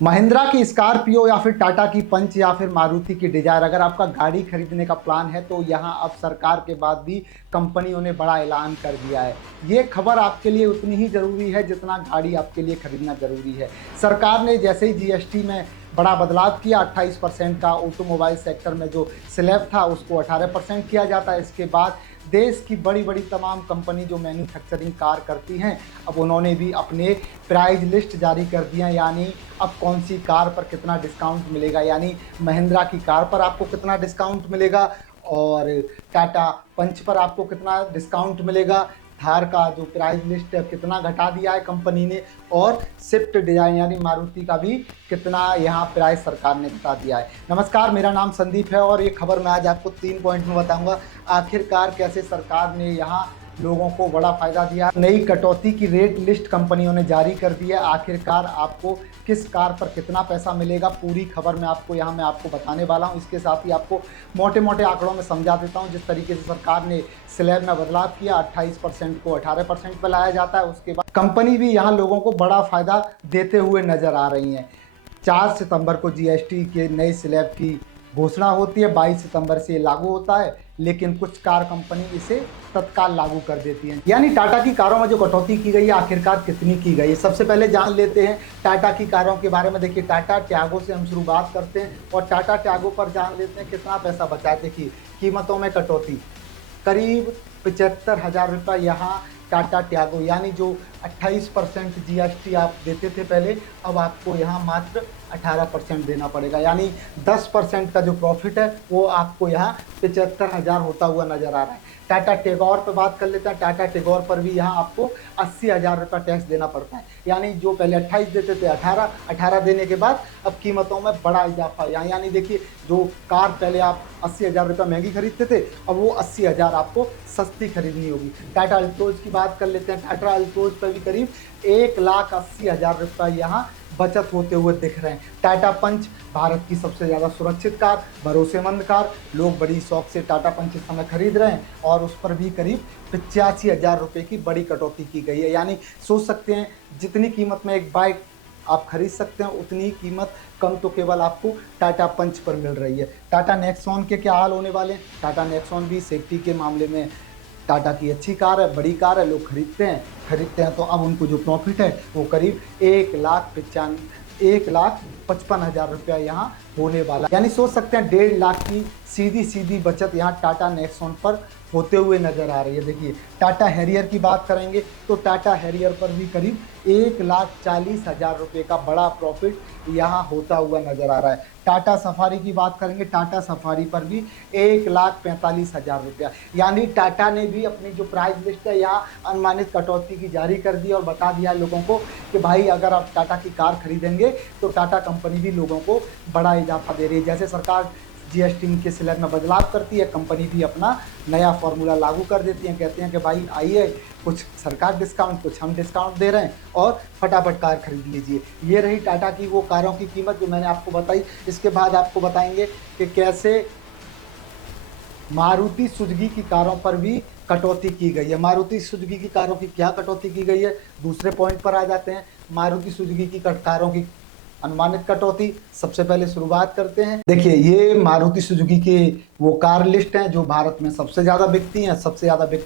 महिंद्रा की स्कॉर्पियो या फिर टाटा की पंच या फिर मारुति की डिजायर, अगर आपका गाड़ी खरीदने का प्लान है तो यहाँ अब सरकार के बाद भी कंपनियों ने बड़ा ऐलान कर दिया है। ये खबर आपके लिए उतनी ही जरूरी है जितना गाड़ी आपके लिए खरीदना जरूरी है। सरकार ने जैसे ही जीएसटी में बड़ा बदलाव किया, 28% का ऑटोमोबाइल सेक्टर में जो स्लैब था उसको 18% किया जाता है। इसके बाद देश की बड़ी बड़ी तमाम कंपनी जो मैन्युफैक्चरिंग कार करती हैं, अब उन्होंने भी अपने प्राइस लिस्ट जारी कर दिया। यानी अब कौन सी कार पर कितना डिस्काउंट मिलेगा, यानी महिंद्रा की कार पर आपको कितना डिस्काउंट मिलेगा और टाटा पंच पर आपको कितना डिस्काउंट मिलेगा। थार का जो प्राइस लिस्ट है कितना घटा दिया है कंपनी ने, और स्विफ्ट डिजाइन यानी मारुति का भी कितना यहाँ प्राइस सरकार ने घटा दिया है। नमस्कार, मेरा नाम संदीप है और ये खबर मैं आज आपको 3 पॉइंट में बताऊंगा। आखिरकार कैसे सरकार ने यहाँ लोगों को बड़ा फायदा दिया, नई कटौती की रेट लिस्ट कंपनियों ने जारी कर दी है। आखिरकार आपको किस कार पर कितना पैसा मिलेगा, पूरी खबर मैं आपको बताने वाला हूं। इसके साथ ही आपको मोटे मोटे आंकड़ों में समझा देता हूं। जिस तरीके से सरकार ने स्लैब में बदलाव किया, 28% को 18% पर लाया जाता है, उसके बाद कंपनी भी यहाँ लोगों को बड़ा फायदा देते हुए नजर आ रही है। 4 सितंबर को जीएसटी के नए स्लैब की घोषणा होती है, 22 सितंबर से ये लागू होता है, लेकिन कुछ कार कंपनी इसे तत्काल लागू कर देती हैं। यानी टाटा की कारों में जो कटौती की गई है आखिरकार कितनी की गई है, सबसे पहले जान लेते हैं टाटा की कारों के बारे में। देखिए, टाटा टियागो से हम शुरुआत करते हैं और टाटा टियागो पर जान लेते हैं कितना पैसा बचा है। देखिए, कीमतों में कटौती करीब 75,000 रुपये यहाँ टाटा टियागो, यानी जो 28% जीएसटी आप देते थे पहले, अब आपको यहाँ मात्र 18% देना पड़ेगा। यानी 10% का जो प्रॉफिट है वो आपको यहाँ 75,000 होता हुआ नजर आ रहा है। टाटा टिगोर पर बात कर लेते हैं। टाटा टिगोर पर भी यहाँ आपको 80,000 रुपये टैक्स देना पड़ता है। यानी जो पहले 28 देते थे, 18 देने के बाद अब कीमतों में बड़ा इजाफा यहाँ। यानी देखिए, जो कार पहले आप 80,000 रुपये महंगी खरीदते थे, अब वो 80,000 आपको सस्ती खरीदनी होगी। टाटा अल्ट्रोज की बात कर लेते हैं। टाटा अल्ट्रोज पर भी करीब 1,80,000 रुपये यहाँ बचत होते हुए दिख रहे हैं। टाटा पंच भारत की सबसे ज़्यादा सुरक्षित कार, भरोसेमंद कार, लोग बड़ी शौक से टाटा पंच इस समय खरीद रहे हैं और उस पर भी करीब 85,000 रुपये की बड़ी कटौती की गई है। यानी सोच सकते हैं, जितनी कीमत में एक बाइक आप खरीद सकते हैं उतनी कीमत कम तो केवल आपको टाटा पंच पर मिल रही है। टाटा नेक्सॉन के क्या हाल होने वाले हैं। टाटा नेक्सॉन भी सेफ्टी के मामले में टाटा की अच्छी कार है, बड़ी कार है, लोग खरीदते हैं तो अब उनको जो प्रॉफिट है वो करीब 1,55,000 रुपया यहाँ होने वाला। यानी सोच सकते हैं 1.5 लाख की सीधी बचत यहाँ टाटा नेक्सॉन पर होते हुए नजर आ रही है। देखिए, टाटा हैरियर की बात करेंगे तो टाटा हैरियर पर भी करीब 1,40,000 रुपये का बड़ा प्रॉफिट यहाँ होता हुआ नजर आ रहा है। टाटा सफारी की बात करेंगे, टाटा सफारी पर भी 1,45,000 रुपया। यानी टाटा ने भी अपनी जो प्राइस लिस्ट है यहाँ अनुमानित कटौती की जारी कर दी और बता दिया लोगों को कि भाई अगर आप टाटा की कार खरीदेंगे तो टाटा कंपनी भी लोगों को बड़ा इजाफा दे रही है। जैसे सरकार जीएसटी के स्लैब में बदलाव करती है, कंपनी भी अपना नया फॉर्मूला लागू कर देती है। कहते हैं कि भाई आइए, कुछ सरकार डिस्काउंट, कुछ हम डिस्काउंट दे रहे हैं और फटाफट कार खरीद लीजिए। ये रही टाटा की वो कारों की कीमत जो मैंने आपको बताई। इसके बाद आपको बताएंगे कि कैसे मारुति सुजुकी की कारों पर भी कटौती की गई है। मारुति सुजुकी की कारों की क्या कटौती की गई है, दूसरे पॉइंट पर आ जाते हैं। मारुति सुजुकी की कारों की अनुमानित कटौती, सबसे पहले शुरुआत करते हैं। देखिए, ये मारुति सुजुकी की वो कार लिस्ट हैं जो भारत में सबसे ज़्यादा बिकती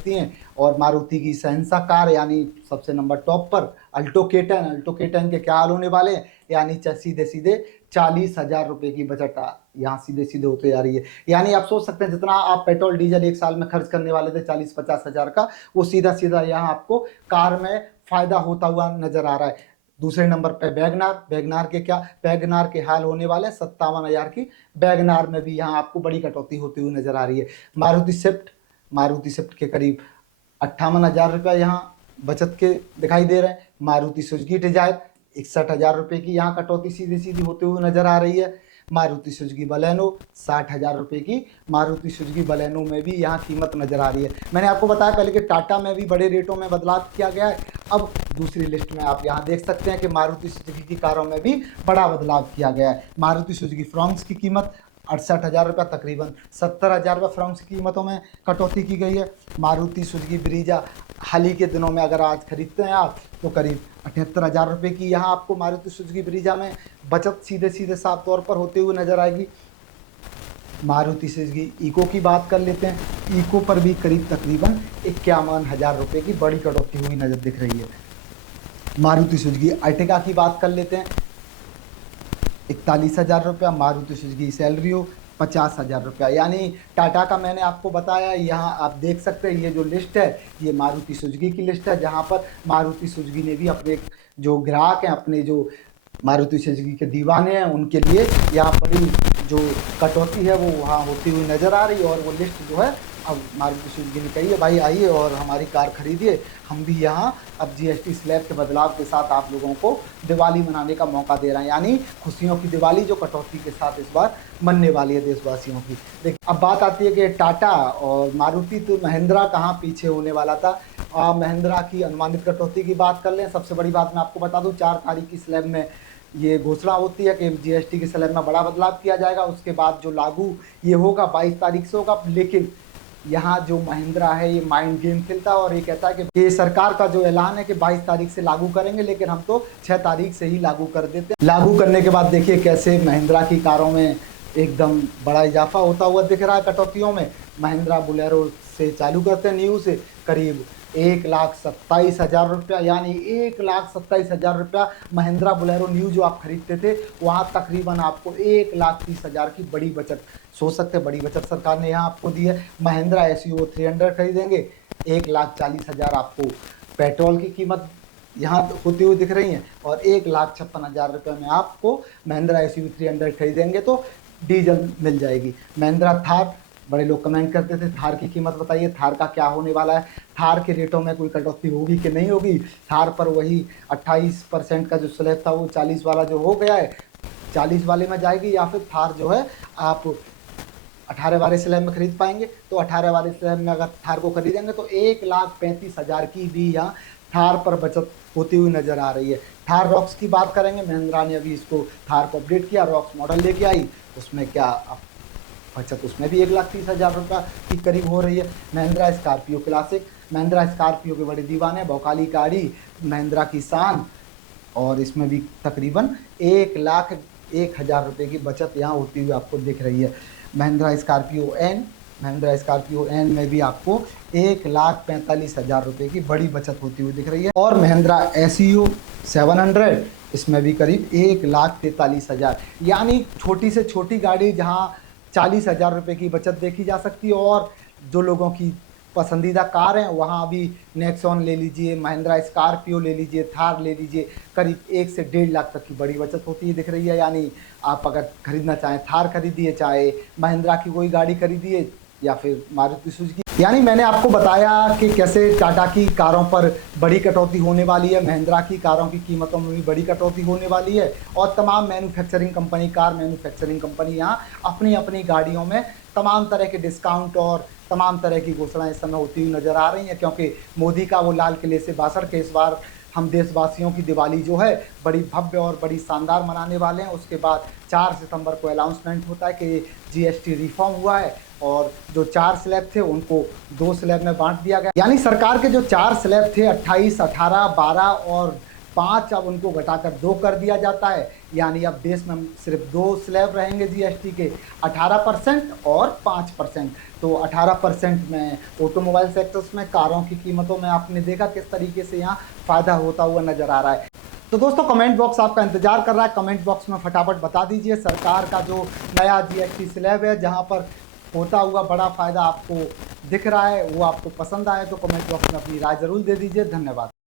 हैं और मारुति की शहंशाह कार यानी सबसे नंबर टॉप पर अल्टो केटन के क्या हाल होने वाले हैं। यानी सीधे 40,000 रुपये की बचत यहाँ सीधे होते जा रही है। यानी आप सोच सकते हैं, जितना आप पेट्रोल डीजल एक साल में खर्च करने वाले थे 40-50 हज़ार का, वो सीधा यहाँ आपको कार में फायदा होता हुआ नजर आ रहा है। दूसरे नंबर पर वैगनार के हाल होने वाले 57,000 की। वैगनार में भी यहाँ आपको बड़ी कटौती होती हुई नजर आ रही है। मारुति स्विफ्ट के करीब 58,000 रुपये यहाँ बचत के दिखाई दे रहे हैं। मारुति सुजुकी डिजायर 61,000 रुपये की यहाँ कटौती सीधी होते हुए नजर आ रही है। मारुति सुजुकी बलेनो 60,000 रुपये की। मारुति सुजुकी बलेनो में भी यहाँ कीमत नजर आ रही है। मैंने आपको बताया पहले कि टाटा में भी बड़े रेटों में बदलाव किया गया है। अब दूसरी लिस्ट में आप यहाँ देख सकते हैं कि मारुति सुजुकी की कारों में भी बड़ा बदलाव किया गया है। मारुति सुजुकी फ्रॉन्क्स की कीमत 68,000 रुपया, तकरीबन 70,000 रुपये फ्रांस की कीमतों में कटौती की गई है। मारुति सुजुकी ब्रीजा हाल ही के दिनों में अगर आज खरीदते हैं आप तो करीब 78,000 रुपये की यहाँ आपको मारुति सुजुकी ब्रीजा में बचत सीधे सीधे साफ तौर पर होते हुए नजर आएगी। मारुति सुजुकी इको की बात कर लेते हैं, इको पर भी करीब तकरीबन 51,000 रुपये की बड़ी कटौती हुई नजर दिख रही है। मारुति सुजुकी अर्टिगा की बात कर लेते हैं, 41,000 रुपया। मारुति सुजुकी सेलेरियो 50,000 रुपया। यानी टाटा का मैंने आपको बताया, यहाँ आप देख सकते हैं ये जो लिस्ट है ये मारुति सुजुकी की लिस्ट है, जहाँ पर मारुति सुजुकी ने भी अपने जो ग्राहक हैं, अपने जो मारुति सुजुकी के दीवाने हैं, उनके लिए यहाँ बड़ी जो कटौती है वो वहाँ होती हुई नज़र आ रही है। और वो लिस्ट जो है अब मारुति सुजुकी ने कही है भाई आइए और हमारी कार खरीदिए, हम भी यहाँ अब जीएसटी स्लैब के बदलाव के साथ आप लोगों को दिवाली मनाने का मौका दे रहे हैं। यानी खुशियों की दिवाली जो कटौती के साथ इस बार मनने वाली है देशवासियों की। देखिए अब बात आती है कि टाटा और मारुति, तो महिंद्रा कहाँ पीछे होने वाला था। महिंद्रा की अनुमानित कटौती की बात कर लें, सबसे बड़ी बात मैं आपको बता दूँ, 4 तारीख की स्लैब में ये घोषणा होती है कि जीएसटी के स्लैब में बड़ा बदलाव किया जाएगा। उसके बाद जो लागू ये होगा 22 तारीख से होगा। लेकिन यहाँ जो महिंद्रा है ये माइंड गेम खेलता है और ये कहता है कि ये सरकार का जो ऐलान है कि 22 तारीख से लागू करेंगे, लेकिन हम तो 6 तारीख से ही लागू कर देते हैं। लागू करने के बाद देखिए कैसे महिंद्रा की कारों में एकदम बड़ा इजाफा होता हुआ दिख रहा है कटौतियों में। महिंद्रा बोलेरो से चालू करते हैं न्यू से, करीब 1,27,000 रुपया, यानी 1,27,000 रुपया महिंद्रा बोलेरो न्यू जो आप खरीदते थे वहाँ तकरीबन आपको 1,30,000 की बड़ी बचत, सोच सकते हैं बड़ी बचत सरकार ने यहाँ आपको दी है। महिंद्रा SUV 300 खरीदेंगे 1,40,000 आपको पेट्रोल की कीमत यहाँ होती हुई दिख रही है, और 1,56,000 रुपये में आपको महिंद्रा SUV 300 खरीदेंगे तो डीजल मिल जाएगी। महिंद्रा थार, बड़े लोग कमेंट करते थे थार की कीमत बताइए, थार का क्या होने वाला है, थार के रेटों में कोई कटौती होगी कि नहीं होगी। थार पर वही 28% का जो स्लैब था वो 40 वाला जो हो गया है, 40 वाले में जाएगी, या फिर थार जो है आप 18 वाले स्लैब में खरीद पाएंगे। तो 18 वाले स्लैब में अगर थार को खरीदेंगे तो 1,35,000 की भी यहाँ थार पर बचत होती हुई नज़र आ रही है। थार रॉक्स की बात करेंगे, महिंद्रा ने अभी इसको थार को अपडेट किया, रॉक्स मॉडल लेके आई, उसमें क्या बचत उसमें भी 1,30,000 रुपये की करीब हो रही है। Mahindra Scorpio classic, Mahindra Scorpio के बड़े दीवाने, भौकाली गाड़ी, महिंद्रा की शान, और इसमें भी तकरीबन 1,01,000 रुपये की बचत यहाँ होती हुई आपको दिख रही है। Mahindra Scorpio N, Mahindra Scorpio N में भी आपको 1,45,000 रुपये की बड़ी बचत होती हुई दिख रही है। और महिंद्रा SEO 700, इसमें भी करीब 1,43,000, यानी छोटी से छोटी गाड़ी जहाँ 40,000 रुपये की बचत देखी जा सकती है। और जो लोगों की पसंदीदा कार हैं वहाँ भी नेक्सॉन ले लीजिए, महिंद्रा स्कॉर्पियो ले लीजिए, थार ले लीजिए, करीब 1 से 1.5 लाख तक की बड़ी बचत होती है दिख रही है। यानी आप अगर खरीदना चाहें थार खरीदिए, चाहे महिंद्रा की कोई गाड़ी खरीदिए या फिर मारुति सुजुकी। यानी मैंने आपको बताया कि कैसे टाटा की कारों पर बड़ी कटौती होने वाली है, महिंद्रा की कारों की कीमतों में भी बड़ी कटौती होने वाली है, और तमाम manufacturing company, car manufacturing company यहाँ अपनी अपनी गाड़ियों में तमाम तरह के डिस्काउंट और तमाम तरह की घोषणाएं इस समय होती हुई नज़र आ रही हैं। क्योंकि मोदी का वो लाल किले से भाषण के इस बार हम देशवासियों की दिवाली जो है बड़ी भव्य और बड़ी शानदार मनाने वाले हैं। उसके बाद 4 सितंबर को अनाउंसमेंट होता है कि जीएसटी रिफॉर्म हुआ है, और जो 4 स्लैब थे उनको 2 स्लैब में बांट दिया गया। यानी सरकार के जो 4 स्लैब थे 28, 18, 12 और 5, अब उनको घटाकर 2 कर दिया जाता है। यानी अब देश में सिर्फ 2 स्लैब रहेंगे जीएसटी के, 18% और 5%। तो 18% में ऑटोमोबाइल सेक्टर्स में, कारों की कीमतों में आपने देखा किस तरीके से यहाँ फ़ायदा होता हुआ नज़र आ रहा है। तो दोस्तों कमेंट बॉक्स आपका इंतजार कर रहा है, कमेंट बॉक्स में फटाफट बता दीजिए सरकार का जो नया जीएसटी स्लैब है जहाँ पर होता हुआ बड़ा फ़ायदा आपको दिख रहा है वो आपको पसंद आए तो कमेंट बॉक्स में अपनी राय ज़रूर दे दीजिए। धन्यवाद।